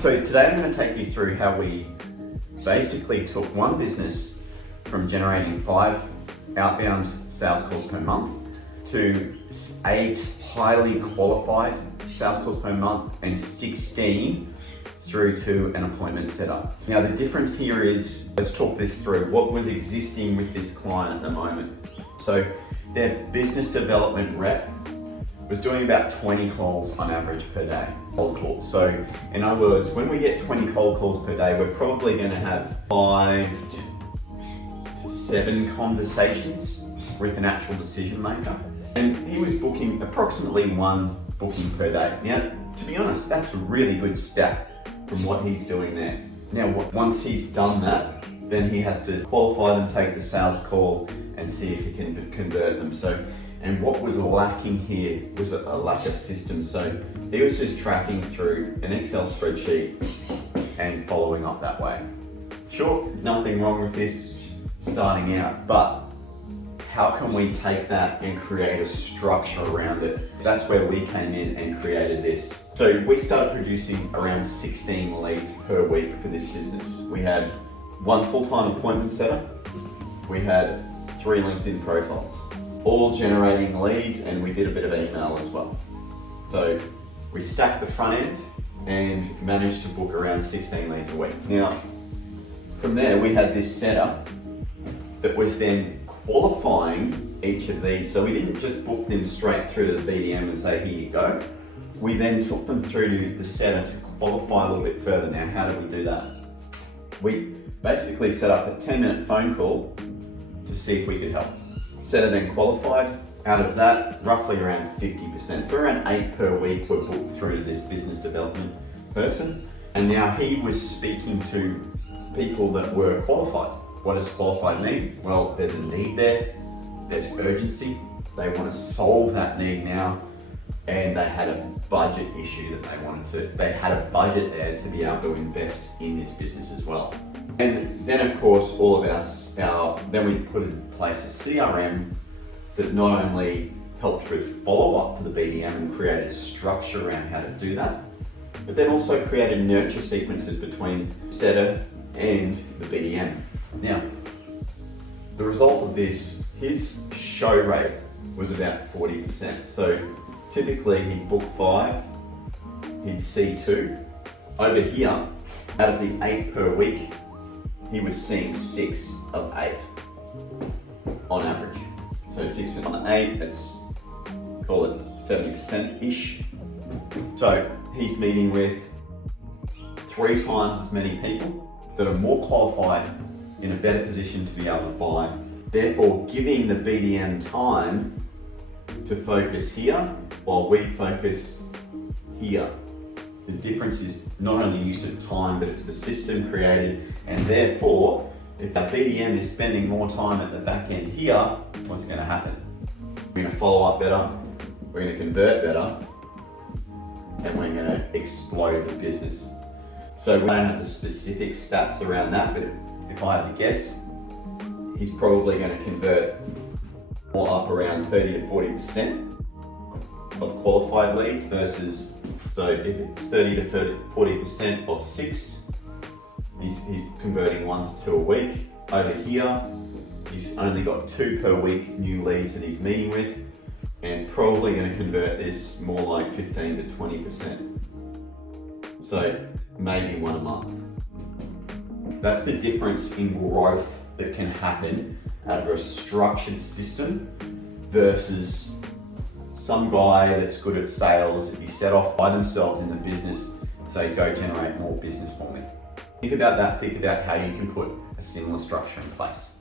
So today I'm going to take you through how we basically took one business from generating 5 outbound sales calls per month to 8 highly qualified sales calls per month and 16 through to an appointment setup. Now the difference here is, let's talk this through, what was existing with this client at the moment. So their business development rep was doing about 20 calls on average per day, cold calls. So in other words, when we get 20 cold calls per day, we're probably going to have 5 to 7 conversations with an actual decision maker. And he was booking approximately 1 booking per day. Now, to be honest, that's a really good stat from what he's doing there. Now, once he's done that, then he has to qualify them, take the sales call, and see if he can convert them. And what was lacking here was a lack of system. So he was just tracking through an Excel spreadsheet and following up that way. Sure, nothing wrong with this starting out, but how can we take that and create a structure around it? That's where we came in and created this. So we started producing around 16 leads per week for this business. We had 1 full-time appointment setter. We had 3 LinkedIn profiles, all generating leads, and we did a bit of email as well. So we stacked the front end and managed to book around 16 leads a week. Now, from there we had this setup that was then qualifying each of these. So we didn't just book them straight through to the BDM and say, here you go. We then took them through to the setter to qualify a little bit further. Now, how did we do that? We basically set up a 10-minute phone call to see if we could help. Setter then qualified. Out of that, roughly around 50%. So around 8 per week were booked through to this business development person. And now he was speaking to people that were qualified. What does qualified mean? Well, there's a need there, there's urgency, they want to solve that need now, and they had a budget issue that they had a budget there to be able to invest in this business as well. And then of course, all of then we put in place a CRM that not only helped with follow-up for the BDM and created structure around how to do that, but then also created nurture sequences between setter and the BDM. Now, the result of this, his show rate was about 40%. So typically he'd book 5, he'd see 2. Over here, out of the 8 per week, he was seeing 6 of 8 on average. So 6 on 8, that's, call it 70%-ish. So he's meeting with 3 times as many people that are more qualified, in a better position to be able to buy, therefore giving the BDM time to focus here while we focus here. The difference is not only use of time, but it's the system created, and therefore if that BDM is spending more time at the back end here, what's going to happen? We're going to follow up better, we're going to convert better, and we're going to explode the business. So we don't have the specific stats around that, but if I had to guess, he's probably going to convert more up around 30 to 40% of qualified leads versus, so if it's 30 to 40% of 6, he's converting 1 to 2 a week. Over here, he's only got 2 per week new leads that he's meeting with, and probably going to convert this more like 15 to 20%. So maybe 1 a month. That's the difference in growth that can happen out of a structured system versus some guy that's good at sales that be set off by themselves in the business, say, go generate more business for me. Think about that, think about how you can put a similar structure in place.